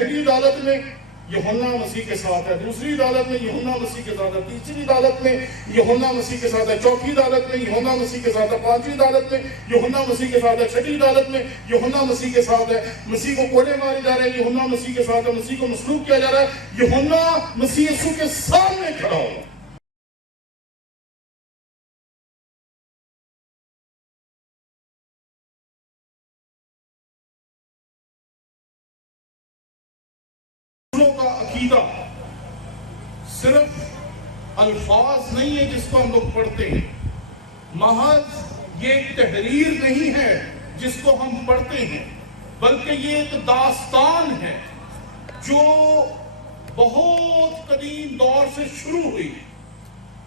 پہلی عدالت میں یوحنا مسیح کے ساتھ ہے، دوسری عدالت میں یوحنا مسیح کے ساتھ ہے، تیسری عدالت میں یوحنا مسیح کے ساتھ ہے، چوتھی عدالت میں یوحنا مسیح کے ساتھ ہے، پانچویں عدالت میں یوحنا مسیح کے ساتھ ہے، چھٹی عدالت میں یوحنا مسیح کے ساتھ ہے، مسیح کو کوڑے مارے جا رہے ہیں یوحنا مسیح کے ساتھ ہے، مسیح کو مصلوب کیا جا رہا ہے یوحنا مسیح یسوع کے سامنے کھڑا ہو۔ کا عقیدہ صرف الفاظ نہیں ہے جس کو ہم لوگ پڑھتے ہیں، محض یہ ایک تحریر نہیں ہے جس کو ہم پڑھتے ہیں، بلکہ یہ ایک داستان ہے جو بہت قدیم دور سے شروع ہوئی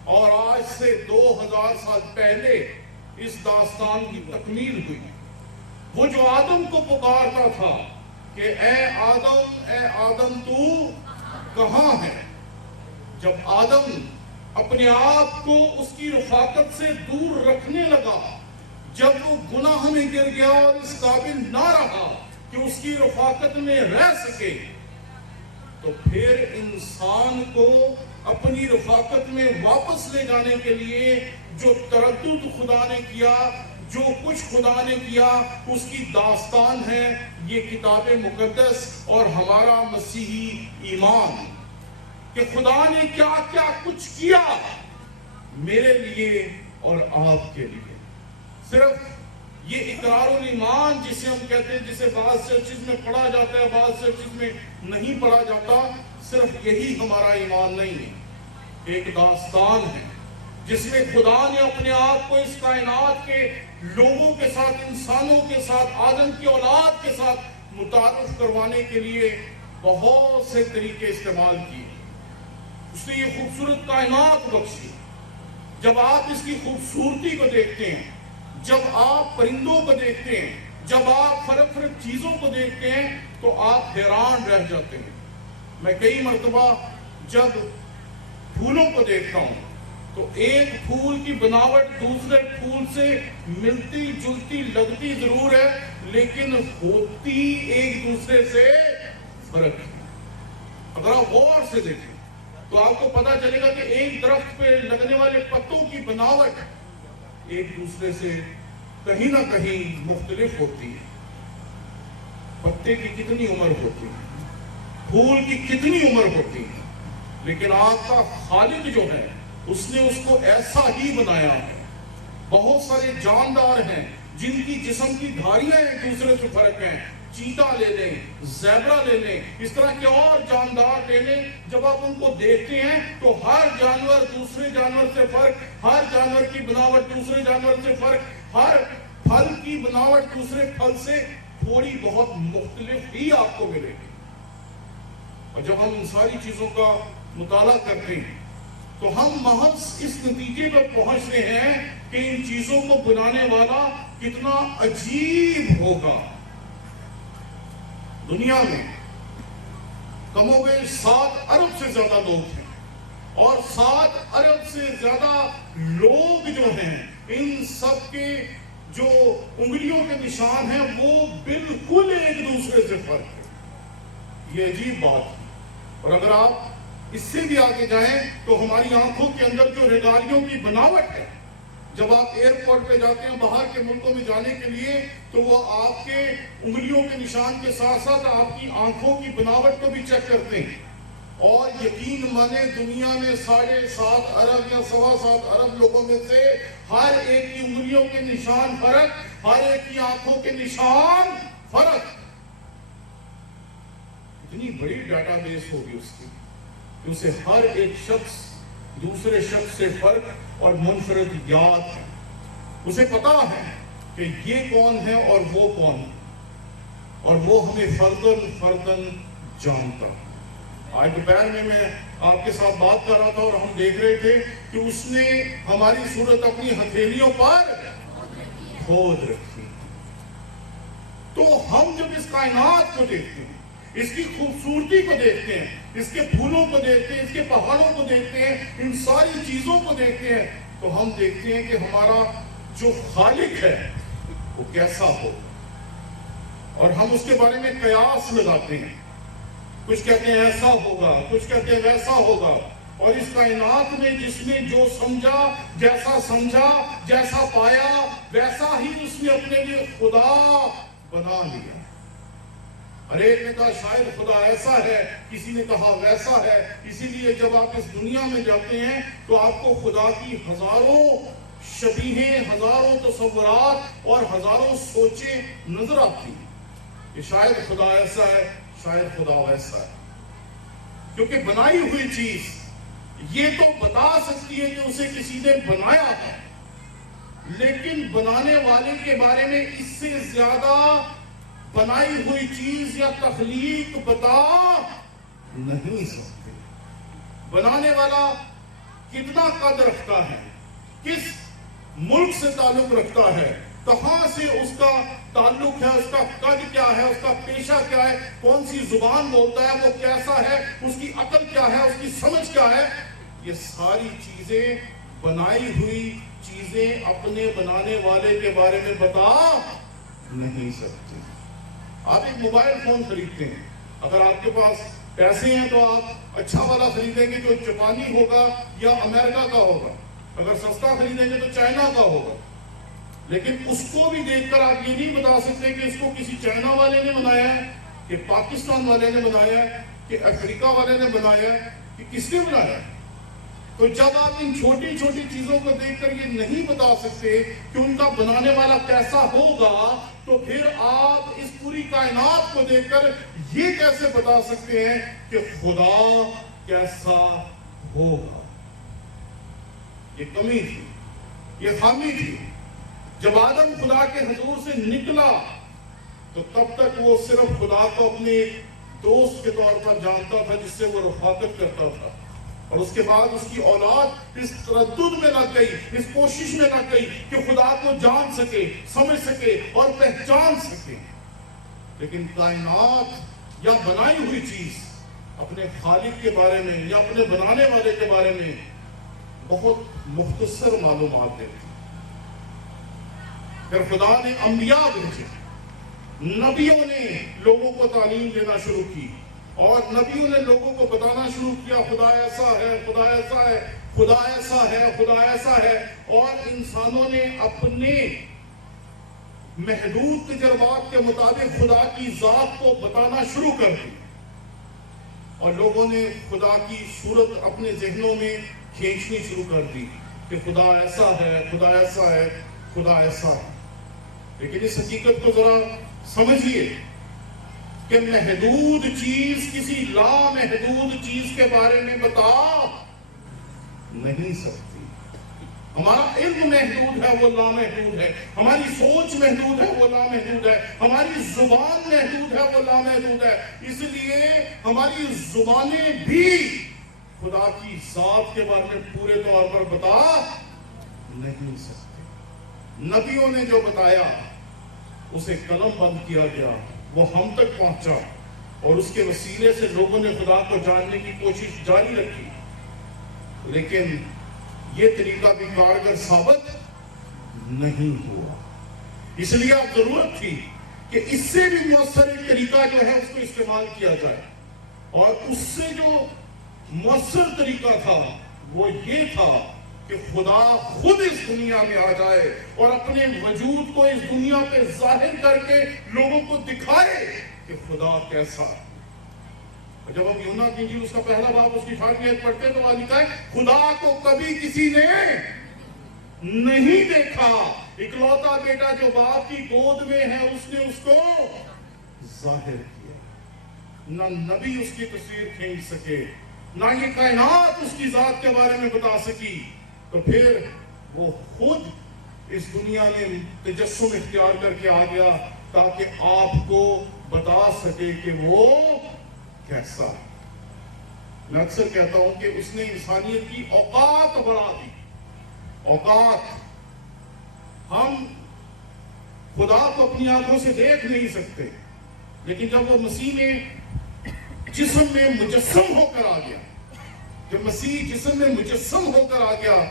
اور آج سے 2000 سال پہلے اس داستان کی تکمیل ہوئی۔ وہ جو آدم کو پکارتا تھا کہ اے آدم تو کہاں ہے، جب آدم اپنے آپ کو اس کی رفاقت سے دور رکھنے لگا، جب وہ گناہ میں گر گیا اور اس قابل نہ رہا کہ اس کی رفاقت میں رہ سکے، تو پھر انسان کو اپنی رفاقت میں واپس لے جانے کے لیے جو تردد خدا نے کیا، جو کچھ خدا نے کیا، اس کی داستان ہے یہ کتاب مقدس اور ہمارا مسیحی ایمان، کہ خدا نے کیا کیا کچھ کیا میرے لیے اور آپ کے لیے۔ صرف یہ اقرار الایمان جسے ہم کہتے ہیں، جسے بعض چرچز میں پڑھا جاتا ہے، بعض چرچز میں نہیں پڑھا جاتا، صرف یہی ہمارا ایمان نہیں ہے، ایک داستان ہے جس میں خدا نے اپنے آپ کو اس کائنات کے لوگوں کے ساتھ، انسانوں کے ساتھ، آدم کی اولاد کے ساتھ متعارف کروانے کے لیے بہت سے طریقے استعمال کیے۔ اس نے یہ خوبصورت کائنات بخشی۔ جب آپ اس کی خوبصورتی کو دیکھتے ہیں، جب آپ پرندوں کو دیکھتے ہیں، جب آپ فرق چیزوں کو دیکھتے ہیں تو آپ حیران رہ جاتے ہیں۔ میں کئی مرتبہ جب پھولوں کو دیکھتا ہوں تو ایک پھول کی بناوٹ دوسرے پھول سے ملتی جلتی لگتی ضرور ہے، لیکن ہوتی ایک دوسرے سے فرق ہے۔ اگر آپ غور سے دیکھیں تو آپ کو پتا چلے گا کہ ایک درخت پہ لگنے والے پتوں کی بناوٹ ایک دوسرے سے کہیں نہ کہیں مختلف ہوتی ہے۔ پتے کی کتنی عمر ہوتی ہے، پھول کی کتنی عمر ہوتی ہے، لیکن آپ کا خالق جو ہے اس نے اس کو ایسا ہی بنایا ہے۔ بہت سارے جاندار ہیں جن کی جسم کی دھاریاں ایک دوسرے سے فرق ہیں، چیتا لے لیں، زیبرا لے لیں، اس طرح کے اور جاندار لے لیں، جب آپ ان کو دیکھتے ہیں تو ہر جانور دوسرے جانور سے فرق، ہر جانور کی بناوٹ دوسرے جانور سے فرق، ہر پھل کی بناوٹ دوسرے پھل سے تھوڑی بہت مختلف ہی آپ کو ملے گی۔ اور جب ہم ان ساری چیزوں کا مطالعہ کرتے ہیں تو ہم محض اس نتیجے پر پہنچتے ہیں کہ ان چیزوں کو بنانے والا کتنا عجیب ہوگا۔ دنیا میں کم و بیش 7 ارب سے زیادہ لوگ ہیں، اور 7 ارب سے زیادہ لوگ جو ہیں ان سب کے جو انگلیوں کے نشان ہیں وہ بالکل ایک دوسرے سے فرق ہے۔ یہ عجیب بات ہے۔ اور اگر آپ اس سے بھی آگے جائیں تو ہماری آنکھوں کے اندر جو ریگالیوں کی بناوٹ ہے، جب آپ ایئرپورٹ پہ جاتے ہیں باہر کے ملکوں میں جانے کے لیے تو وہ آپ کے انگلیوں کے نشان کے ساتھ ساتھ آپ کی آنکھوں کی بناوٹ کو بھی چیک کرتے ہیں۔ اور یقین مانے دنیا میں 7.5 ارب یا 7.25 ارب لوگوں میں سے ہر ایک کی انگلیوں کے نشان فرق، ہر ایک کی آنکھوں کے نشان فرق۔ اتنی بڑی ڈیٹا بیس ہوگی اس کی، اسے ہر ایک شخص دوسرے شخص سے فرق اور منفرد یاد ہے۔ اسے پتا ہے کہ یہ کون ہے اور وہ کون ہے، اور وہ ہمیں فردن جانتا ہے۔ آج دوپہر میں آپ کے ساتھ بات کر رہا تھا اور ہم دیکھ رہے تھے کہ اس نے ہماری صورت اپنی ہتھیلیوں پر کھود رکھی۔ تو ہم جب اس کائنات کو دیکھتے ہیں، اس کی خوبصورتی کو دیکھتے ہیں، اس کے پھولوں کو دیکھتے ہیں، اس کے پہاڑوں کو دیکھتے ہیں، ان ساری چیزوں کو دیکھتے ہیں، تو ہم دیکھتے ہیں کہ ہمارا جو خالق ہے وہ کیسا ہو، اور ہم اس کے بارے میں قیاس لگاتے ہیں کچھ کہتے ہیں ایسا ہوگا، کچھ کہتے ہیں ویسا ہوگا، اور اس کائنات میں جس نے جو سمجھا جیسا پایا ویسا ہی اس نے اپنے لیے خدا بنا لیا۔ اور ایک نے کہا شاید خدا ایسا ہے، کسی نے کہا ویسا ہے۔ اسی لیے جب آپ اس دنیا میں جاتے ہیں تو آپ کو خدا کی ہزاروں شبیہیں، ہزاروں تصورات اور ہزاروں سوچیں نظر آتی ہیں کہ شاید خدا ایسا ہے، شاید خدا ویسا ہے۔ کیونکہ بنائی ہوئی چیز یہ تو بتا سکتی ہے کہ اسے کسی نے بنایا ہے، لیکن بنانے والے کے بارے میں اس سے زیادہ بنائی ہوئی چیز یا تخلیق بتا نہیں سکتے۔ بنانے والا کتنا قد رکھتا ہے، کس ملک سے تعلق رکھتا ہے، کہاں سے اس کا تعلق ہے، اس کا قد کیا ہے، اس کا پیشہ کیا ہے، کون سی زبان بولتا ہے، وہ کیسا ہے، اس کی عقل کیا ہے، اس کی سمجھ کیا ہے، یہ ساری چیزیں بنائی ہوئی چیزیں اپنے بنانے والے کے بارے میں بتا نہیں سکتی۔ آپ ایک موبائل فون خریدتے ہیں، اگر آپ کے پاس پیسے ہیں تو آپ اچھا والا خریدیں گے جو جاپانی ہوگا یا امریکہ کا ہوگا، اگر سستا خریدیں گے تو چائنا کا ہوگا، لیکن اس کو بھی دیکھ کر آپ یہ نہیں بتا سکتے کہ اس کو کسی چائنا والے نے بنایا ہے، کہ پاکستان والے نے بنایا ہے، کہ افریقہ والے نے بنایا ہے، کہ کس نے بنایا ہے۔ تو جب آپ ان چھوٹی چھوٹی چیزوں کو دیکھ کر یہ نہیں بتا سکتے کہ ان کا بنانے والا کیسا ہوگا، تو پھر آپ اس پوری کائنات کو دیکھ کر یہ کیسے بتا سکتے ہیں کہ خدا کیسا ہوگا۔ یہ کمی تھی، یہ خامی تھی۔ جب آدم خدا کے حضور سے نکلا تو تب تک وہ صرف خدا کو اپنے دوست کے طور پر جانتا تھا جس سے وہ رفاقت کرتا تھا، اور اس کے بعد اس کی اولاد اس تردد میں لگ گئی، اس کوشش میں لگ گئی کہ خدا کو جان سکے، سمجھ سکے اور پہچان سکے۔ لیکن کائنات یا بنائی ہوئی چیز اپنے خالق کے بارے میں یا اپنے بنانے والے کے بارے میں بہت مختصر معلومات دیتی۔ پھر خدا نے انبیاء بھیجے، نبیوں نے لوگوں کو تعلیم دینا شروع کی، اور نبیوں نے لوگوں کو بتانا شروع کیا خدا ایسا ہے، خدا ایسا ہے، خدا ایسا ہے، خدا ایسا ہے، اور انسانوں نے اپنے محدود تجربات کے مطابق خدا کی ذات کو بتانا شروع کر دی، اور لوگوں نے خدا کی صورت اپنے ذہنوں میں کھینچنی شروع کر دی کہ خدا ایسا ہے، خدا ایسا ہے، خدا ایسا ہے۔ لیکن اس حقیقت کو ذرا سمجھیے کہ محدود چیز کسی لامحدود چیز کے بارے میں بتا نہیں سکتی۔ ہمارا علم محدود ہے، وہ لامحدود ہے، ہماری سوچ محدود ہے، وہ لامحدود ہے، ہماری زبان محدود ہے، وہ لامحدود ہے۔ اس لیے ہماری زبانیں بھی خدا کی ذات کے بارے میں پورے طور پر بتا نہیں سکتے۔ نبیوں نے جو بتایا اسے قلم بند کیا گیا، وہ ہم تک پہنچا، اور اس کے وسیلے سے لوگوں نے خدا کو جاننے کی کوشش جاری رکھی، لیکن یہ طریقہ بھی کارگر ثابت نہیں ہوا۔ اس لیے اب ضرورت تھی کہ اس سے بھی مؤثر ایک طریقہ جو ہے اس کو استعمال کیا جائے، اور اس سے جو مؤثر طریقہ تھا وہ یہ تھا کہ خدا خود اس دنیا میں آ جائے اور اپنے وجود کو اس دنیا پہ ظاہر کر کے لوگوں کو دکھائے کہ خدا کیسا ہے۔ اور جب ہم یوحنا کی انجیل اس کا پہلا باب اس کی 18ویں آیت پڑھتے ہیں تو وہاں لکھا ہے خدا کو کبھی کسی نے نہیں دیکھا، اکلوتا بیٹا جو باپ کی گود میں ہے اس نے اس کو ظاہر کیا۔ نہ نبی اس کی تصویر کھینچ سکے، نہ یہ کائنات اس کی ذات کے بارے میں بتا سکی، تو پھر وہ خود اس دنیا میں تجسم اختیار کر کے آ گیا تاکہ آپ کو بتا سکے کہ وہ کیسا ہے۔ میں اکثر کہتا ہوں کہ اس نے انسانیت کی اوقات بڑھا دی۔ اوقات، ہم خدا کو اپنی آنکھوں سے دیکھ نہیں سکتے، لیکن جب وہ مسیح میں جسم میں مجسم ہو کر آ گیا، جب مسیح جسم میں مجسم ہو کر آ گیا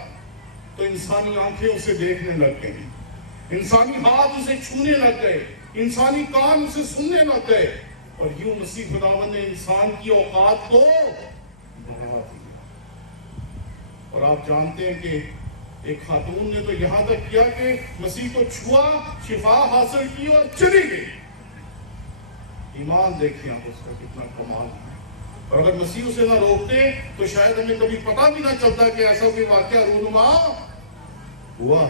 تو انسانی آنکھیں اسے دیکھنے لگ گئی، انسانی ہاتھ اسے چھونے لگ گئے، انسانی کان اسے سننے لگ گئے، اور یوں مسیح خداوند نے انسان کی اوقات کو بڑھا دیا. اور آپ جانتے ہیں کہ ایک خاتون نے تو یہاں تک کیا کہ مسیح کو چھوا, شفا حاصل کی اور چلی گئی. ایمان دیکھیں آپ اس کا کتنا کمال ہے. اور اگر مسیح اسے نہ روکتے تو شاید ہمیں کبھی پتہ بھی نہ چلتا کہ ایسا کوئی واقعہ رونما ہوا.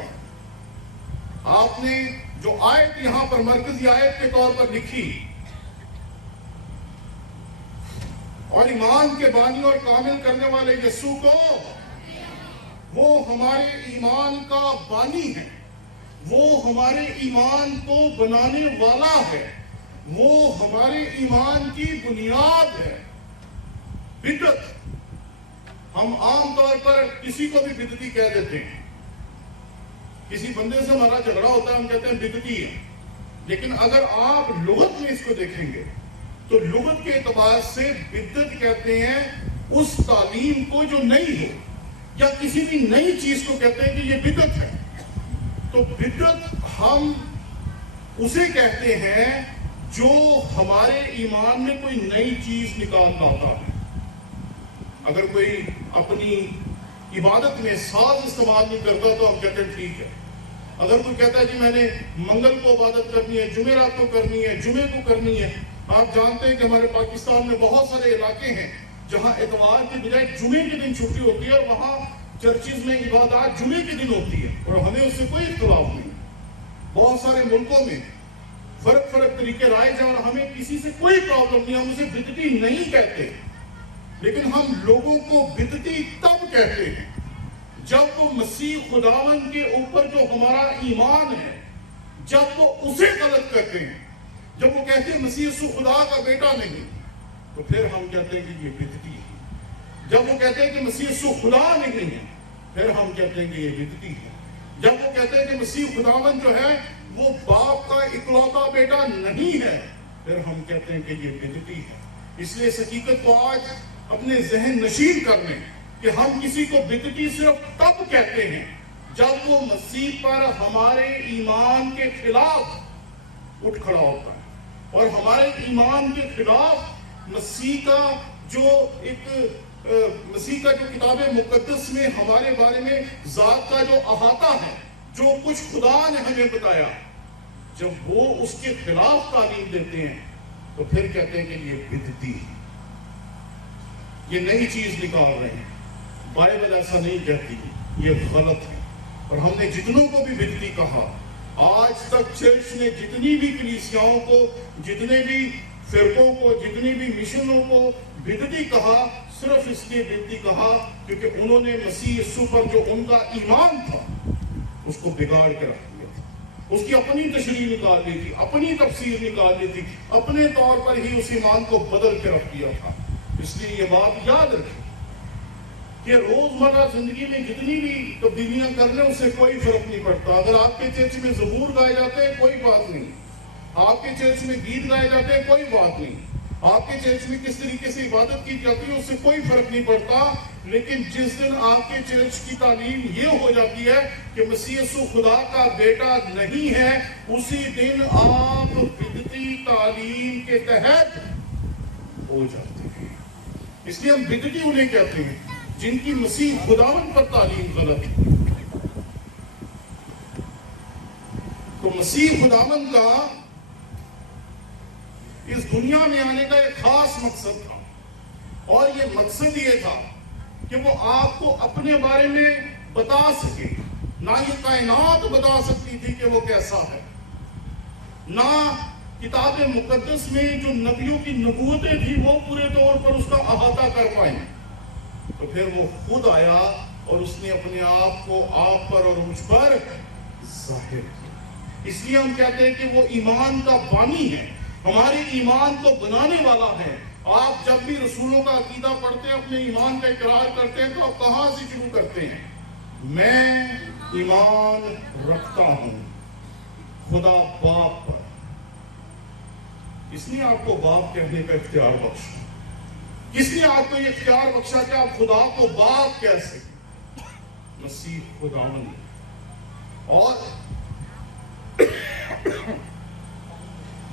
آپ نے جو آیت یہاں پر مرکزی آیت کے طور پر لکھی, اور ایمان کے بانی اور کامل کرنے والے یسوع کو, وہ ہمارے ایمان کا بانی ہے, وہ ہمارے ایمان کو بنانے والا ہے, وہ ہمارے ایمان کی بنیاد ہے. بدعت, ہم عام طور پر کسی کو بھی بدعتی کہہ دیتے ہیں. کسی بندے سے ہمارا جھگڑا ہوتا ہے, ہم کہتے ہیں بدعتی ہے. لیکن اگر آپ لغت میں اس کو دیکھیں گے تو لغت کے اعتبار سے بدعت کہتے ہیں اس تعلیم کو جو نئی ہو, یا کسی بھی نئی چیز کو کہتے ہیں کہ یہ بدعت ہے. تو بدعت ہم اسے کہتے ہیں جو ہمارے ایمان میں کوئی نئی چیز نکال لاتا ہے. اگر کوئی اپنی عبادت میں ساز استعمال نہیں کرتا تو ہم کہتے ہیں ٹھیک ہے. اگر کوئی کہتا ہے کہ میں نے منگل کو عبادت کرنی ہے, جمعرات کو کرنی ہے, جمعے کو کرنی ہے. آپ جانتے ہیں کہ ہمارے پاکستان میں بہت سارے علاقے ہیں جہاں اتوار کے بجائے جمعے کے دن چھٹی ہوتی ہے, اور وہاں چرچز میں عبادات جمعے کے دن ہوتی ہے, اور ہمیں اس سے کوئی اختلاف نہیں. بہت سارے ملکوں میں فرق طریقے رائج ہیں, اور ہمیں کسی سے کوئی پرابلم نہیں. ہم اسے بدعتی نہیں کہتے, لیکن ہم لوگوں کو بدعتی تب کہتے ہیں جب وہ مسیح خداوند کے اوپر جو ہمارا ایمان ہے, جب وہ اسے غلط کرتے ہیں. جب وہ کہتے ہیں مسیح یسوع خدا کا بیٹا نہیں, تو پھر ہم کہتے ہیں کہ یہ بدعتی ہے. جب وہ کہتے ہیں کہ مسیح یسوع خدا نہیں ہے, پھر ہم کہتے ہیں کہ یہ بدعتی ہے. جب وہ کہتے ہیں کہ مسیح خداوند جو ہے وہ باپ کا اکلوتا بیٹا نہیں ہے, پھر ہم کہتے ہیں کہ یہ بدعتی ہے. اس لیے اس حقیقت کو آج اپنے ذہن نشین کر لیں کہ ہم کسی کو بدعتی صرف تب کہتے ہیں جب وہ مسیح پر ہمارے ایمان کے خلاف اٹھ کھڑا ہوتا ہے, اور ہمارے ایمان کے خلاف مسیح کا جو کتاب مقدس میں ہمارے بارے میں ذات کا جو احاطہ ہے, جو کچھ خدا نے ہمیں بتایا, جب وہ اس کے خلاف تعلیم دیتے ہیں تو پھر کہتے ہیں کہ یہ بدعتی ہے, یہ نئی چیز نکال رہے ہیں. بائبل ایسا نہیں کہتی, یہ غلط ہے. اور ہم نے جتنوں کو بھی بدعتی کہا, آج تک چرچ نے جتنی بھی کلیسیاؤں کو, جتنے بھی فرقوں کو, جتنی بھی مشنوں کو بدعتی کہا, صرف اس لیے بدعتی کہا کیونکہ انہوں نے مسیح یسوع پر جو ان کا ایمان تھا اس کو بگاڑ کے رکھ دیا تھا. اس کی اپنی تشریح نکال لی تھی, اپنی تفسیر نکال لی تھی, اپنے طور پر ہی اس ایمان کو بدل کے رکھ دیا تھا. اس لیے یہ بات یاد رکھیں کہ روزمرہ زندگی میں جتنی بھی تبدیلیاں کر لیں اس سے کوئی فرق نہیں پڑتا. اگر آپ کے چرچ میں زبور گائے جاتے ہیں کوئی بات نہیں, آپ کے چرچ میں گیت گائے جاتے ہیں کوئی بات نہیں, آپ کے چرچ میں کس طریقے سے عبادت کی جاتی ہے اس سے کوئی فرق نہیں پڑتا. لیکن جس دن آپ کے چرچ کی تعلیم یہ ہو جاتی ہے کہ مسیح یسوع خدا کا بیٹا نہیں ہے, اسی دن آپ بدعتی تعلیم کے تحت ہو جاتے ہیں. اس لیے ہم بدعتی انہیں کہتے ہیں جن کی مسیح خداوند پر تعلیم غلط ہے. تو مسیح خداوند کا اس دنیا میں آنے کا ایک خاص مقصد تھا, اور یہ مقصد یہ تھا کہ وہ آپ کو اپنے بارے میں بتا سکے. نہ یہ کائنات بتا سکتی تھی کہ وہ کیسا ہے, نہ کتاب مقدس میں جو نبیوں کی نبوتیں تھی وہ پورے طور پر اس کا احاطہ کر پائیں. تو پھر وہ خود آیا اور اس نے اپنے آپ کو آپ پر اور مجھ پر ظاہر کیا. اس لیے ہم کہتے ہیں کہ وہ ایمان کا بانی ہے, ہمارے ایمان کو بنانے والا ہے. آپ جب بھی رسولوں کا عقیدہ پڑھتے ہیں, اپنے ایمان کا اقرار کرتے ہیں, تو آپ کہاں سے شروع کرتے ہیں؟ میں ایمان رکھتا ہوں خدا باپ پر. اس لیے آپ کو باپ کہنے کا اختیار بخشا, کس نے آپ کو یہ اختیار بخشا کہ آپ خدا کو باپ کہہ سکیں؟ مسیح خداوند. اور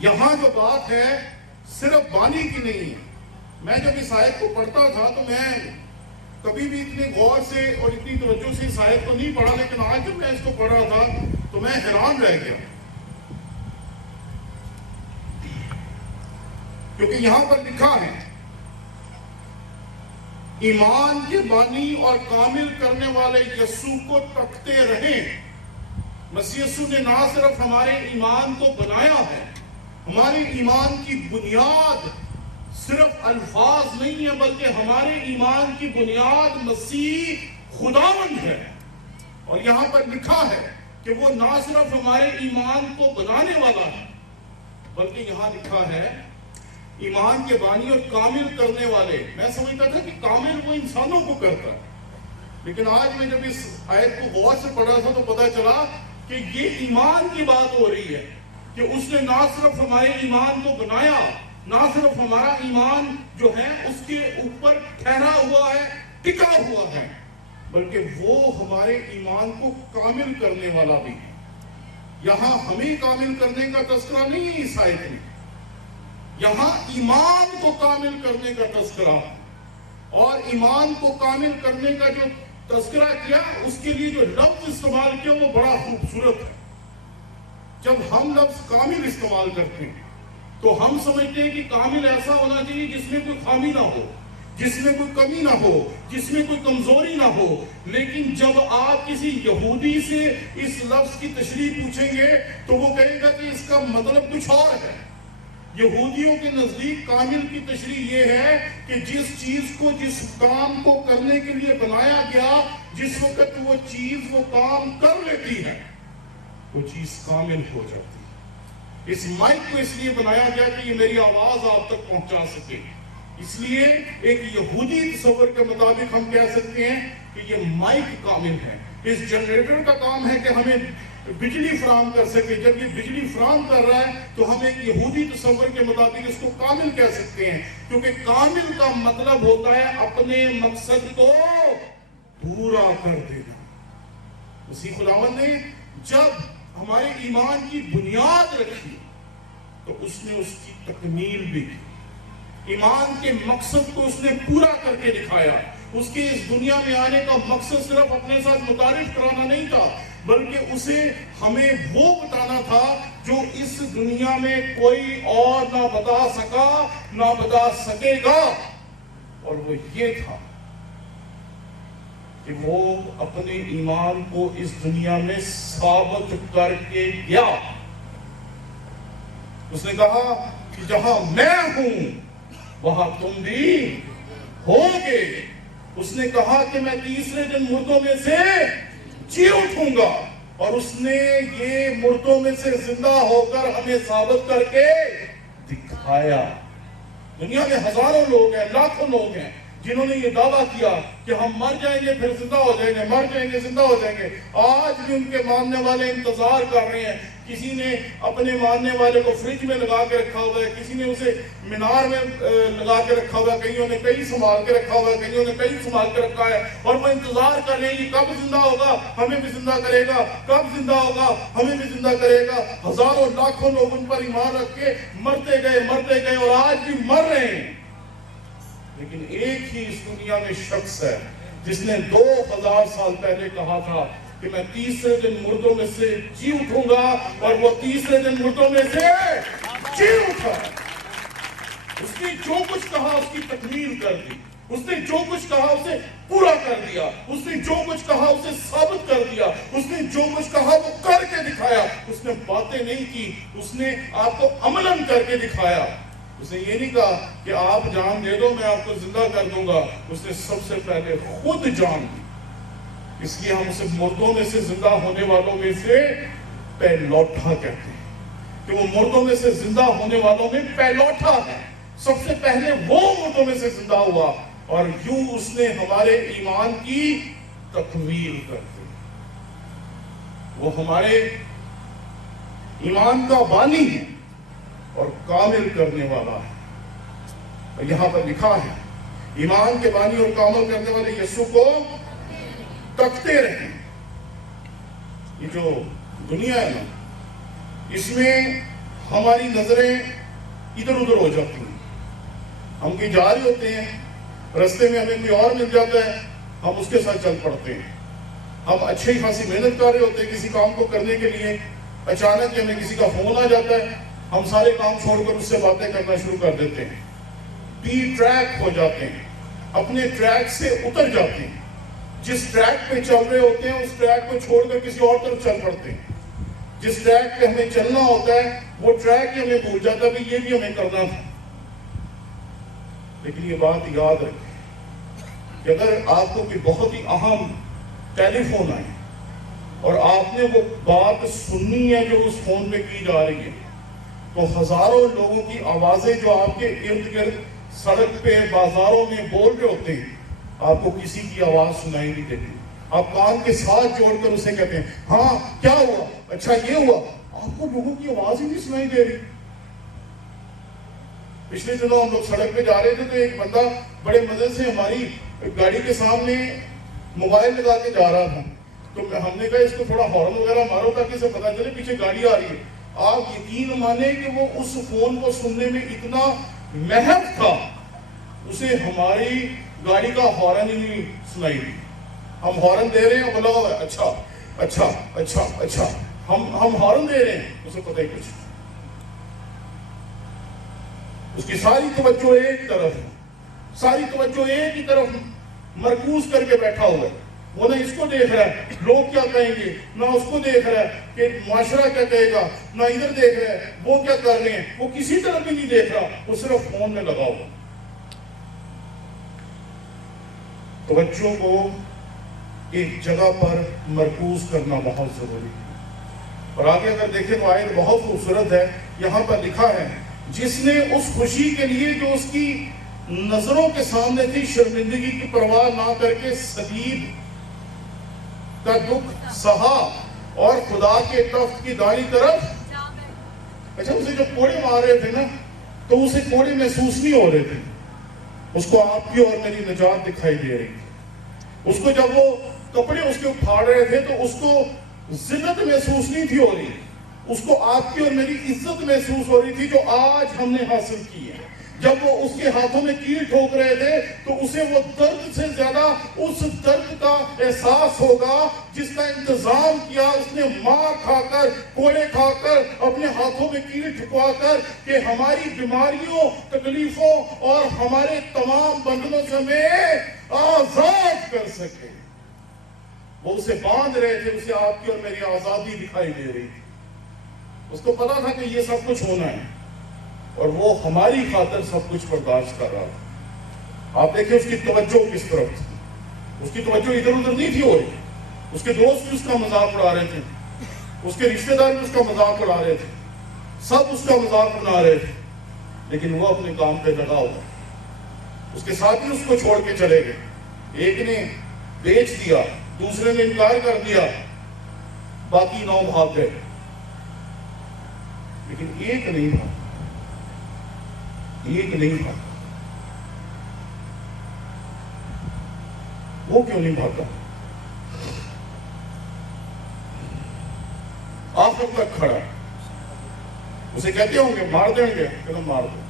یہاں جو بات ہے صرف بانی کی نہیں ہے. میں جب اس آیت کو پڑھتا تھا تو میں کبھی بھی اتنے غور سے اور اتنی توجہ سے اس آیت کو نہیں پڑھا، لیکن آج جب میں اس کو پڑھ رہا تھا تو میں حیران رہ گیا، کیونکہ یہاں پر لکھا ہے ایمان کے بانی اور کامل کرنے والے یسوع کو تکتے رہیں. مسیح یسوع نے نہ صرف ہمارے ایمان کو بنایا ہے، ہمارے ایمان کی بنیاد صرف الفاظ نہیں ہے، بلکہ ہمارے ایمان کی بنیاد مسیح خداوند ہے. اور یہاں پر لکھا ہے کہ وہ نہ صرف ہمارے ایمان کو بنانے والا ہے، بلکہ یہاں لکھا ہے ایمان کے بانی اور کامل کرنے والے. میں سمجھتا تھا کہ کامل وہ انسانوں کو کرتا ہے، لیکن آج میں جب اس آیت کو غور سے پڑھا تھا تو پتا چلا کہ یہ ایمان کی بات ہو رہی ہے کہ اس نے نہ صرف ہمارے ایمان کو بنایا، نہ صرف ہمارا ایمان جو ہے اس کے اوپر ٹھہرا ہوا ہے، ٹکا ہوا ہے، بلکہ وہ ہمارے ایمان کو کامل کرنے والا بھی ہے. یہاں ہمیں کامل کرنے کا تذکرہ نہیں ہے اس آیت میں، یہاں ایمان کو کامل کرنے کا تذکرہ ہے. اور ایمان کو کامل کرنے کا جو تذکرہ کیا، اس کے لیے جو لفظ استعمال کیا وہ بڑا خوبصورت ہے. جب ہم لفظ کامل استعمال کرتے ہیں تو ہم سمجھتے ہیں کہ کامل ایسا ہونا چاہیے جس میں کوئی خامی نہ ہو، جس میں کوئی کمی نہ ہو، جس میں کوئی کمزوری نہ ہو. لیکن جب آپ کسی یہودی سے اس لفظ کی تشریح پوچھیں گے تو وہ کہے گا کہ اس کا مطلب کچھ اور ہے. یہودیوں کے نزدیک کامل کی تشریح یہ ہے کہ جس چیز کو، جس کام کو کرنے کے لیے بنایا گیا، جس وقت وہ چیز وہ کام کر لیتی ہے، وہ چیز کامل ہو جاتی ہے. اس مائک کو اس لیے بنایا گیا کہ یہ میری آواز آپ تک پہنچا سکے. اس لیے ایک یہودی تصور کے مطابق ہم کہہ سکتے ہیں کہ یہ مائک کامل ہے. اس جنریٹر کا کام ہے کہ ہمیں بجلی فراہم کر سکے. جب یہ بجلی فراہم کر رہا ہے تو ہم ایک یہودی تصور کے مطابق اس کو کامل کہہ سکتے ہیں، کیونکہ کامل کا مطلب ہوتا ہے اپنے مقصد کو پورا کر دینا. اسی خداوند نے جب ہمارے ایمان کی بنیاد رکھی تو اس نے اس کی تکمیل بھی کی. ایمان کے مقصد کو اس نے پورا کر کے دکھایا. اس کے اس دنیا میں آنے کا مقصد صرف اپنے ساتھ متعارف کرانا نہیں تھا، بلکہ اسے ہمیں وہ بتانا تھا جو اس دنیا میں کوئی اور نہ بتا سکا، نہ بتا سکے گا. اور وہ یہ تھا کہ وہ اپنے ایمان کو اس دنیا میں ثابت کر کے گیا. اس نے کہا کہ جہاں میں ہوں وہاں تم بھی ہوگے. اس نے کہا کہ میں تیسرے دن مردوں میں سے جی اٹھوں گا، اور اس نے یہ مردوں میں سے زندہ ہو کر ہمیں ثابت کر کے دکھایا. دنیا میں ہزاروں لوگ ہیں، لاکھوں لوگ ہیں جنہوں نے یہ دعویٰ کیا کہ ہم مر جائیں گے پھر زندہ ہو جائیں گے، مر جائیں گے زندہ ہو جائیں گے. آج بھی ان کے ماننے والے انتظار کر رہے ہیں. کسی نے اپنے ماننے والے کو فریج میں لگا کے رکھا ہوا ہے، کسی نے اسے مینار میں لگا کے رکھا ہوا ہے، کئیوں نے کئی سنبھال کے رکھا ہوا ہے، کئیوں نے کئی سنبھال کے رکھا ہے، اور وہ انتظار کر رہے ہیں کہ کب زندہ ہوگا ہمیں بھی زندہ کرے گا، کب زندہ ہوگا ہمیں بھی زندہ کرے گا. ہزاروں لاکھوں لوگ ان پر ایمان رکھ کے مرتے گئے اور آج بھی مر رہے ہیں. لیکن ایک ہی اس دنیا میں شخص ہے جس نے 2000 سال پہلے کہا تھا کہ میں تیسرے دن مردوں میں سے جی اٹھوں گا، اور وہ تیسرے دن مردوں میں سے جی اٹھا. اس نے جو کچھ کہا اس کی تکمیل کر دی. اس نے جو کچھ کہا اسے پورا کر دیا. اس نے جو کچھ کہا اسے ثابت کر دیا. اس نے جو کچھ کہا وہ کر کے دکھایا. اس نے باتیں نہیں کی، اس نے آپ کو عملاً کر کے دکھایا. اس نے یہ نہیں کہا کہ آپ جان دے دو میں آپ کو زندہ کر دوں گا. اس نے سب سے پہلے خود جان دی. اس لیے ہم اسے مردوں میں سے زندہ ہونے والوں میں سے پہلوٹا کہتے ہیں کہ وہ مردوں میں سے زندہ ہونے والوں میں پہلوٹا ہے. سب سے پہلے وہ مردوں میں سے زندہ ہوا، اور یوں اس نے ہمارے ایمان کی تکمیل کر دی. وہ ہمارے ایمان کا بانی ہے اور کامل کرنے والا ہے. اور یہاں پر لکھا ہے ایمان کے بانی اور کامل کرنے والے یسوع کو تکتے رہیں. یہ جو دنیا ہے نا، اس میں ہماری نظریں ادھر ادھر ہو جاتی ہیں. ہم کہیں جا رہے ہوتے ہیں, رستے میں ہمیں کوئی اور مل جاتا ہے, ہم اس کے ساتھ چل پڑتے ہیں. ہم اچھی خاصی محنت کر رہے ہوتے ہیں کسی کام کو کرنے کے لیے, اچانک ہمیں کسی کا فون آ جاتا ہے, ہم سارے کام چھوڑ کر اس سے باتیں کرنا شروع کر دیتے ہیں. ڈی ٹریک ہو جاتے ہیں, اپنے ٹریک سے اتر جاتے ہیں. جس ٹریک پہ چل رہے ہوتے ہیں اس ٹریک کو چھوڑ کر کسی اور طرف چل پڑتے ہیں. جس ٹریک پہ ہمیں چلنا ہوتا ہے وہ ٹریک ہی ہمیں بھول جاتا ہے کہ یہ بھی ہمیں کرنا تھا. لیکن یہ بات یاد رکھیں کہ اگر آپ کو کوئی بہت ہی اہم ٹیلی فون آئے اور آپ نے وہ بات سننی ہے جو اس فون پہ کی جا رہی ہے, تو ہزاروں لوگوں کی آوازیں جو آپ کے ارد گرد سڑک پہ بازاروں میں بول رہے ہوتے ہیں, آپ کو کسی کی آواز سنائی نہیں دیتی. آپ کان کے ساتھ جوڑ کر اسے کہتے ہیں ہاں کیا ہوا, اچھا یہ ہوا, آپ کو لوگوں کی آواز ہی نہیں سنائی دے رہی. پچھلے دنوں ہم لوگ سڑک پہ جا رہے تھے تو ایک بندہ بڑے مزے سے ہماری گاڑی کے سامنے موبائل لگا کے جا رہا تھا. تو ہم نے کہا اس کو تھوڑا ہارن وغیرہ مارو تاکہ اسے پتا چلے پیچھے گاڑی آ رہی ہے. آپ یقین مانیں کہ وہ اس فون کو سننے میں اتنا محب تھا, اسے ہماری گاڑی کا ہارن ہی نہیں سنائی دی. ہم ہارن دے رہے ہیں, بولا ہوا اچھا اچھا اچھا اچھا, ہم ہارن دے رہے ہیں, اسے پتہ ہی کچھ. اس کی ساری توجہ ایک طرف, ساری توجہ ایک ہی طرف مرکوز کر کے بیٹھا ہوا ہے. وہ نہ اس کو دیکھ رہا ہے لوگ کیا کہیں گے, نہ اس کو دیکھ رہا ہے کہ معاشرہ کیا کہے گا, نہ ادھر دیکھ رہا ہے وہ کیا کر رہے ہیں, وہ کسی طرف بھی نہیں دیکھ رہا, وہ صرف فون میں لگا ہوا. توجہ کو ایک جگہ پر مرکوز کرنا بہت ضروری ہے. اور آگے اگر دیکھیں تو آیت بہت خوبصورت ہے. یہاں پر لکھا ہے جس نے اس خوشی کے لیے جو اس کی نظروں کے سامنے تھی شرمندگی کی پرواہ نہ کر کے صلیب کا دکھ سہا اور خدا کے تخت کی دائیں طرف. اچھا اسے جب کوڑے مار رہے تھے نا تو اسے کوڑے محسوس نہیں ہو رہے تھے, اس کو آپ کی اور میری نجات دکھائی دے رہی تھی. اس کو جب وہ کپڑے اس کے اٹھاڑ رہے تھے تو اس کو ذلت محسوس نہیں تھی ہو رہی, اس کو آپ کی اور میری عزت محسوس ہو رہی تھی جو آج ہم نے حاصل کی ہے. جب وہ اس کے ہاتھوں میں کیل ٹھوک رہے تھے تو اسے وہ درد سے زیادہ اس درد کا احساس ہوگا جس کا انتظام کیا اس نے مار کھا کر, کوڑے کھا کر, اپنے ہاتھوں میں کیل ٹھکوا کر کہ ہماری بیماریوں, تکلیفوں اور ہمارے تمام بندھنوں سے ہمیں آزاد کر سکے. وہ اسے باندھ رہے تھے, اسے آپ کی اور میری آزادی دکھائی دے رہی تھی. اس کو پتا تھا کہ یہ سب کچھ ہونا ہے اور وہ ہماری خاطر سب کچھ برداشت کر رہا تھا. آپ دیکھیں اس کی توجہ کس طرف تھی. اس کی توجہ ادھر ادھر نہیں تھی ہو رہی. اس کے دوست بھی اس کا مذاق اڑا رہے تھے, اس کے رشتہ دار بھی اس کا مذاق اڑا رہے تھے, سب اس کا مذاق بنا رہے تھے, لیکن وہ اپنے کام پہ لگا ہوا. اس کے ساتھ ہی اس کو چھوڑ کے چلے گئے. ایک نے بیچ دیا, دوسرے نے انکار کر دیا, باقی 9 بھاگ گئے, لیکن ایک نہیں تھا. ایک نہیں تھا. وہ کیوں نہیں بھاگا؟ آخر تک کھڑا. اسے کہتے ہوں گے مار دیں گے, کہ مار دو,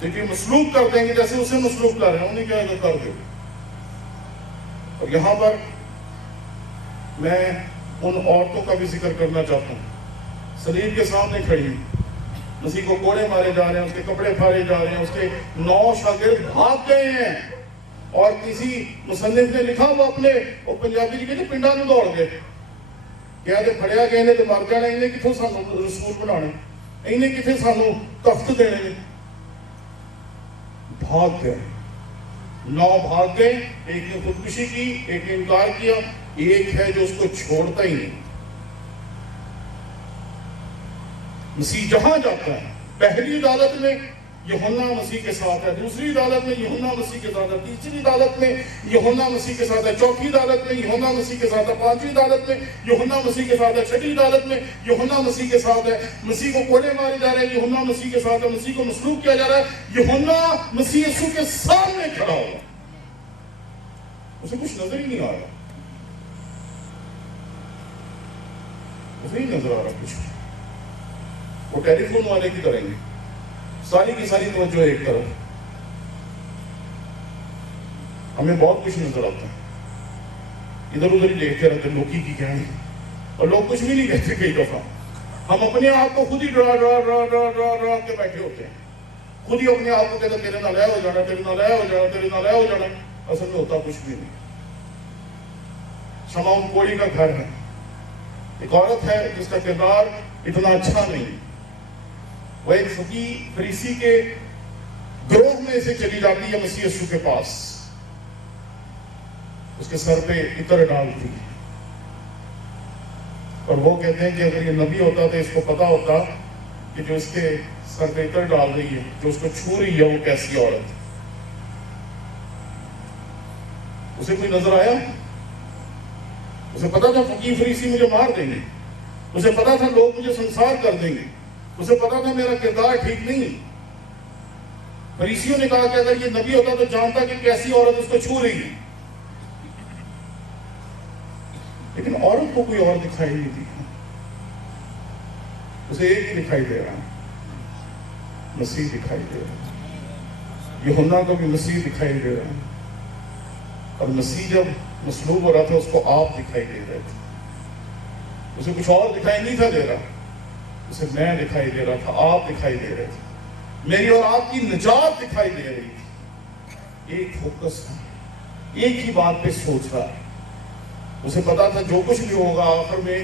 لیکن مسلوب کر دیں گے جیسے اسے مسلوب کر رہے ہیں, انہیں کیا کر دے. اور یہاں پر میں ان عورتوں کا بھی ذکر کرنا چاہتا ہوں, صلیب کے سامنے کھڑی ہیں, مسیح کو کوڑے مارے جا رہے ہیں, اس کے کپڑے پھاڑے جا رہے ہیں, اس کے 9 شاگرد بھاگ گئے ہیں. اور کسی مصنف نے لکھا وہ اپنے وہ پنجابی جی کہتے پنڈا میں دوڑ گئے, کیا کہ پھڑیا گئے نے تو مر جانا, انہیں کتوں سانو رسول بنانے, انہیں کتنے سانو تخت دینے. بھاگ گئے, 9 بھاگ گئے. ایک نے خودکشی کی, ایک نے انکار کیا, ایک ہے جو اس کو چھوڑتا ہی نہیں. مسیح جہاں جاتا ہے, پہلی عدالت میں یوحنا مسیح کے ساتھ ہے, دوسری عدالت میں یوحنا مسیح کے ساتھ ہے, تیسری عدالت میں یوحنا مسیح کے ساتھ ہے, چوتھی عدالت میں یوحنا مسیح کے ساتھ ہے, پانچویں عدالت میں یوحنا مسیح کے ساتھ ہے, چھٹی عدالت میں یوحنا مسیح کے ساتھ ہے. مسیح کو کوڑے مارے جا رہے ہیں, یوحنا مسیح کے ساتھ ہے. مسیح کو مسلوب کیا جا رہا ہے, یوحنا مسیح یسوع کے سامنے کھڑا ہوا. اسے کچھ نظر ہی نہیں آ رہا, اسے نہیں نظر آ رہا کچھ. وہ ٹیلی فون والے کی طرح ہیں، ساری کی ساری توجہ ایک طرف. ہمیں بہت کچھ نظر آتا ہے، ادھر ادھر ہی دیکھتے رہتے لوکی کی کیا ہے، اور لوگ کچھ بھی نہیں کہتے. کئی دفعہ ہم اپنے آپ کو خود ہی ڈرا کے بیٹھے ہوتے ہیں، خود ہی اپنے آپ کو کہتے تیرے نہ لیا ہو جانا، تیرے نہ لیا ہو جانا، تیرے نہ لیا ہو جانا. اصل میں ہوتا کچھ بھی نہیں. شمعون کوڑی کا گھر ہے، ایک عورت ہے جس کا کردار اتنا اچھا نہیں. وہ ایک فقیہ فریسی کے گروہ میں سے چلی جاتی ہے مسیح یسوع کے پاس، اس کے سر پہ عطر ڈالتی ہے، اور وہ کہتے ہیں کہ اگر یہ نبی ہوتا تو اس کو پتا ہوتا کہ جو اس کے سر پہ عطر ڈال رہی ہے، جو اس کو چھو رہی ہے، وہ کیسی عورت ہے. اسے کوئی نظر آیا؟ اسے پتا تھا فقیہ فریسی مجھے مار دیں گے، اسے پتا تھا لوگ مجھے سنسار کر دیں گے، اسے پتا تھا میرا کردار ٹھیک نہیں. فریسیوں نے کہا کہ اگر یہ نبی ہوتا تو جانتا کہ کیسی عورت اس کو چھو رہی ہے. لیکن عورت کو کوئی اور دکھائی نہیں دی، اسے ایک ہی دکھائی دے رہا، مسیح دکھائی دے رہا. یوحنا کو بھی مسیح دکھائی دے رہا، اور مسیح جب مصلوب ہو رہا تھا اس کو آپ دکھائی دے رہے تھے. اسے کچھ اور دکھائی نہیں تھا دے رہا، اسے میں دکھائی دے رہا تھا، آپ دکھائی دے رہے تھے، میری اور آپ کی نجات دکھائی دے رہی تھی. ایک فوکس، ایک ہی بات پہ سوچ رہا ہے. اسے پتا تھا جو کچھ بھی ہوگا آخر میں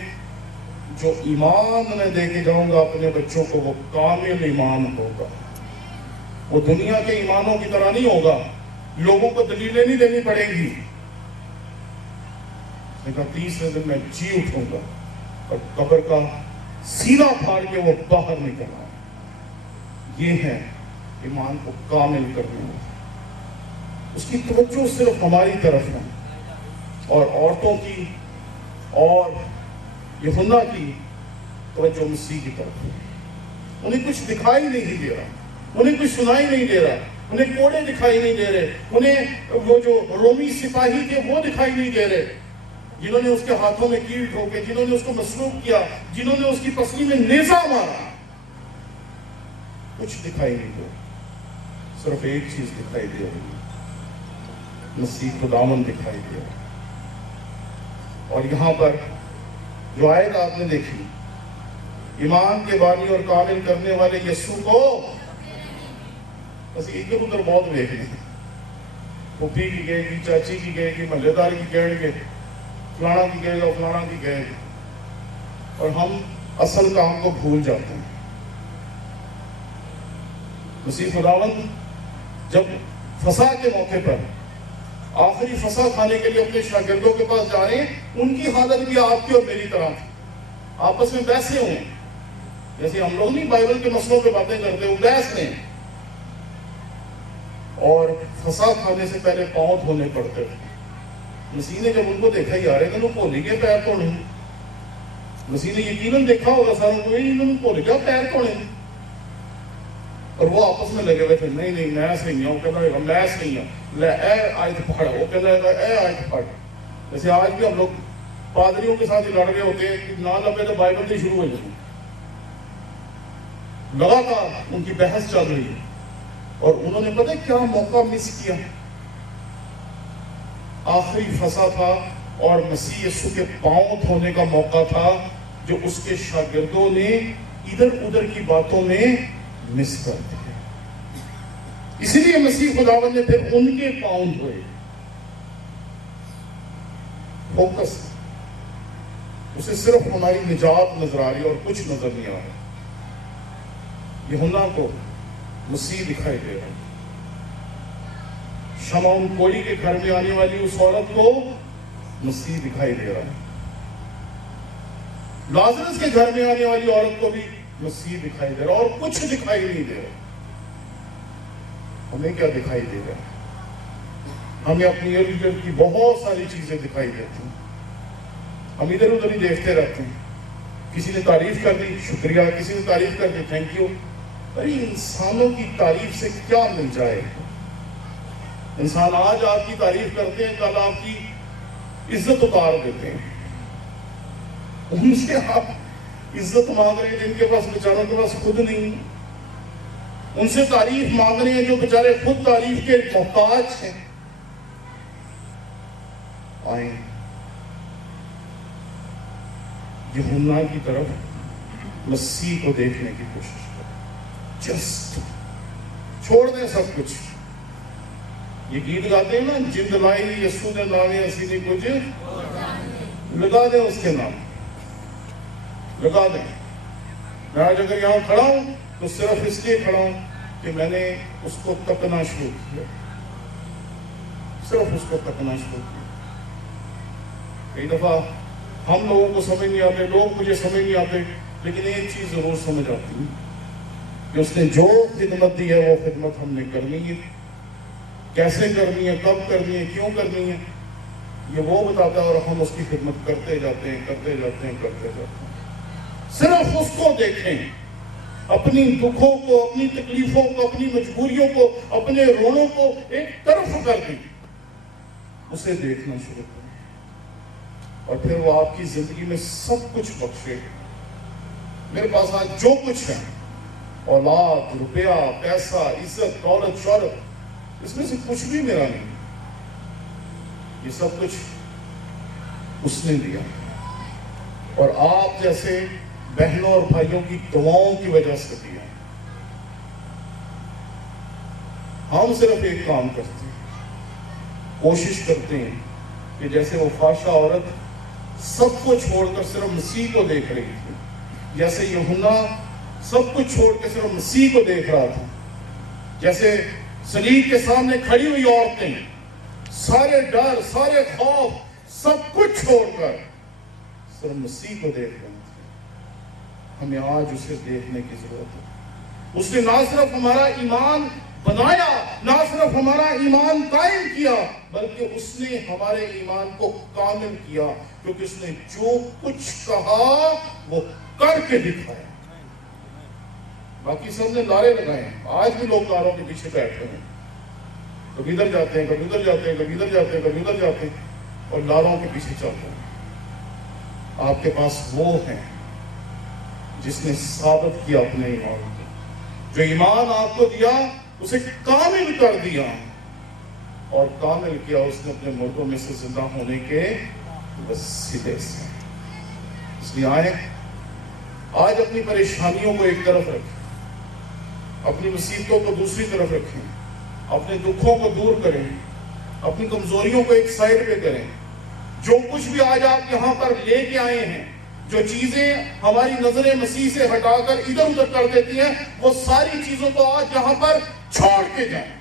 جو ایمان میں دے کے جاؤں گا اپنے بچوں کو وہ کامل ایمان ہوگا. وہ دنیا کے ایمانوں کی طرح نہیں ہوگا، لوگوں کو دلیلیں نہیں دینی پڑے گی. لیکن تیسرے دن میں جی اٹھوں گا اور قبر کا سینہ پھاڑ کے وہ باہر نکلنا. یہ ہے ایمان کو کامل کرنے میں. اس کی توجہ صرف ہماری طرف ہے، اور عورتوں کی اور یوحنا کی توجہ مسیح کی طرف ہے. انہیں کچھ دکھائی نہیں دے رہا، انہیں کچھ سنائی نہیں دے رہا، انہیں کوڑے دکھائی نہیں دے رہے، انہیں وہ جو رومی سپاہی تھے وہ دکھائی نہیں دے رہے جنہوں نے اس کے ہاتھوں میں کیل ٹھوکے، جنہوں نے اس کو مصلوب کیا، جنہوں نے اس کی پسلی میں نیزہ مارا. کچھ دکھائی نہیں دے، صرف ایک چیز دکھائی دے رہی ہے، مسیح خداوند دکھائی دے رہا. اور یہاں پر جو آیت آپ نے دیکھی، ایمان کے بانی اور کامل کرنے والے یسوع کو بس ادھر ادھر بہت دیکھ لیں. پھوپھی کی کہے گی، چاچی کی کہے گی، محلے دار کی کہیں گے، فلانا کی کہے گا، فلانا کی کہے گا، اور ہم اصل کام کو بھول جاتے ہیں. مسیح خداوند جب فسح کے موقع پر آخری فسح کھانے کے لیے اپنے شاگردوں کے پاس جا رہے ہیں، ان کی حالت بھی آپ کی اور میری طرح تھی. آپس میں بحثیں ہوئیں، جیسے ہم لوگ نہیں بائبل کے مسئلوں پہ باتیں کرتے، وہ بحث میں. اور فسح کھانے سے پہلے پاؤں دھونے پڑتے تھے. مسیح نے جب ان کو دیکھا یار کہ وہ بھول گئے پیر دھونے. مسیح نے یقیناً دیکھا ہوگا ساروں کو، انہوں نے بھول گیا پیر دھونے. اور وہ آپس میں لگے ہوئے تھے، نہیں نہیں میں صحیح ہوں، وہ کہتا ہے میں صحیح ہوں، لے اے آیت پڑھ، وہ کہتا ہے اے آیت پڑھ. جیسے آج بھی ہم لوگ پادریوں کے ساتھ ہی لڑ رہے ہوتے ہیں کہ نہ لبے تو بائبل سے شروع ہو جاتے. لگاتار ان کی بحث چل رہی ہے، اور انہوں نے پتہ کیا موقع مس کیا. آخری فسح تھا اور مسیح یسوع کے پاؤں دھونے کا موقع تھا، جو اس کے شاگردوں نے ادھر ادھر کی باتوں میں مس کر دیا. اسی لیے مسیح خداوند نے پھر ان کے پاؤں دھوئے. فوکس اسے صرف ہماری نجات نظر آ رہی ہے اور کچھ نظر نہیں آ رہا. یوحنا کو مسیح دکھائی دے رہا ہے، شمعون کوڑی کے گھر میں آنے والی اس عورت کو مسیح دکھائی دے رہا ہے، لازرس کے گھر میں آنے والی عورت کو بھی مسیح دکھائی دے رہا، اور کچھ دکھائی نہیں دے رہا. ہمیں کیا دکھائی دے رہا ہے؟ ہمیں اپنی ارد گرد کی بہت ساری چیزیں دکھائی دیتی ہیں. ہم ادھر ادھر ہی دیکھتے رہتے ہیں. کسی نے تعریف کر دی، شکریہ. کسی نے تعریف کر دی، تھینک یو. ارے انسانوں کی تعریف سے کیا مل جائے؟ انسان آج آپ کی تعریف کرتے ہیں، کل آپ کی عزت اتار دیتے ہیں. ان سے آپ عزت مانگ رہے ہیں جن کے پاس بیچاروں کے پاس خود نہیں ہے، ان سے تعریف مانگ رہے ہیں جو بیچارے خود تعریف کے محتاج ہیں۔ آئیں یوحنا کی طرف مسیح کو دیکھنے کی کوشش کریں، جسٹ چھوڑ دیں سب کچھ۔ یہ گیت گاتے ہیں نا، جند لائی یسوع نے نامے اسی نے کچھ لگا دیں، اس کے نام لگا دیں۔ میں آج اگر یہاں کھڑا ہوں تو صرف اس لیے کھڑا ہوں کہ میں نے اس کو تکنا شروع کیا، صرف اس کو تکنا شروع کیا۔ کئی دفعہ ہم لوگوں کو سمجھ نہیں آتے، لوگ مجھے سمجھ نہیں آتے، لیکن ایک چیز ضرور سمجھ آتی ہے کہ اس نے جو خدمت دی ہے وہ خدمت ہم نے کرنی ہے، کیسے کرنی ہے، کب کرنی ہے، کیوں کرنی ہے، یہ وہ بتاتا ہے، اور ہم اس کی خدمت کرتے جاتے ہیں، کرتے جاتے ہیں، کرتے جاتے ہیں۔ صرف اس کو دیکھیں، اپنی دکھوں کو، اپنی تکلیفوں کو، اپنی مجبوریوں کو، اپنے رونوں کو ایک طرف کر دیں، اسے دیکھنا شروع کریں، اور پھر وہ آپ کی زندگی میں سب کچھ بخشے گا۔ میرے پاس آج جو کچھ ہے، اولاد، روپیہ، پیسہ، عزت، دولت، شہرت، اس میں سے کچھ بھی میرا نہیں، یہ سب کچھ اس نے دیا، اور آپ جیسے بہنوں اور بھائیوں کی دعاؤں کی وجہ سے دیا۔ ہم صرف ایک کام کرتے ہیں، کوشش کرتے ہیں کہ جیسے وہ فاشا عورت سب کو چھوڑ کر صرف مسیح کو دیکھ رہی تھی، جیسے یوحنا سب کچھ چھوڑ کے صرف مسیح کو دیکھ رہا تھا، جیسے صلیب کے سامنے کھڑی ہوئی عورتیں سارے ڈر، سارے خوف، سب کچھ چھوڑ کر صرف مسیح کو دیکھ رہے تھے، ہمیں آج اسے دیکھنے کی ضرورت ہے۔ اس نے نہ صرف ہمارا ایمان بنایا، نہ صرف ہمارا ایمان قائم کیا، بلکہ اس نے ہمارے ایمان کو کامل کیا، کیونکہ اس نے جو کچھ کہا وہ کر کے دکھایا۔ باقی سب نے نعرے لگائے ہیں، آج بھی لوگ نعروں کے پیچھے بیٹھے ہیں، کبھی ادھر جاتے ہیں، کبھی ادھر جاتے ہیں، کبھی ادھر جاتے ہیں، کبھی ادھر جاتے ہیں، اور نعروں کے پیچھے چلتے ہیں۔ آپ کے پاس وہ ہیں جس نے ثابت کیا اپنے ایمان کو، جو ایمان آپ کو دیا اسے کامل کر دیا، اور کامل کیا اس نے اپنے مردوں میں سے زندہ ہونے کے وسیلے سے۔ اس لیے آئیں آج اپنی پریشانیوں کو ایک طرف رکھیں، اپنی مصیبتوں کو دوسری طرف رکھیں، اپنے دکھوں کو دور کریں، اپنی کمزوریوں کو ایک سائڈ پہ کریں۔ جو کچھ بھی آج آپ یہاں پر لے کے آئے ہیں، جو چیزیں ہماری نظریں مسیح سے ہٹا کر ادھر ادھر کر دیتی ہیں، وہ ساری چیزوں کو آج یہاں پر چھوڑ کے جائیں۔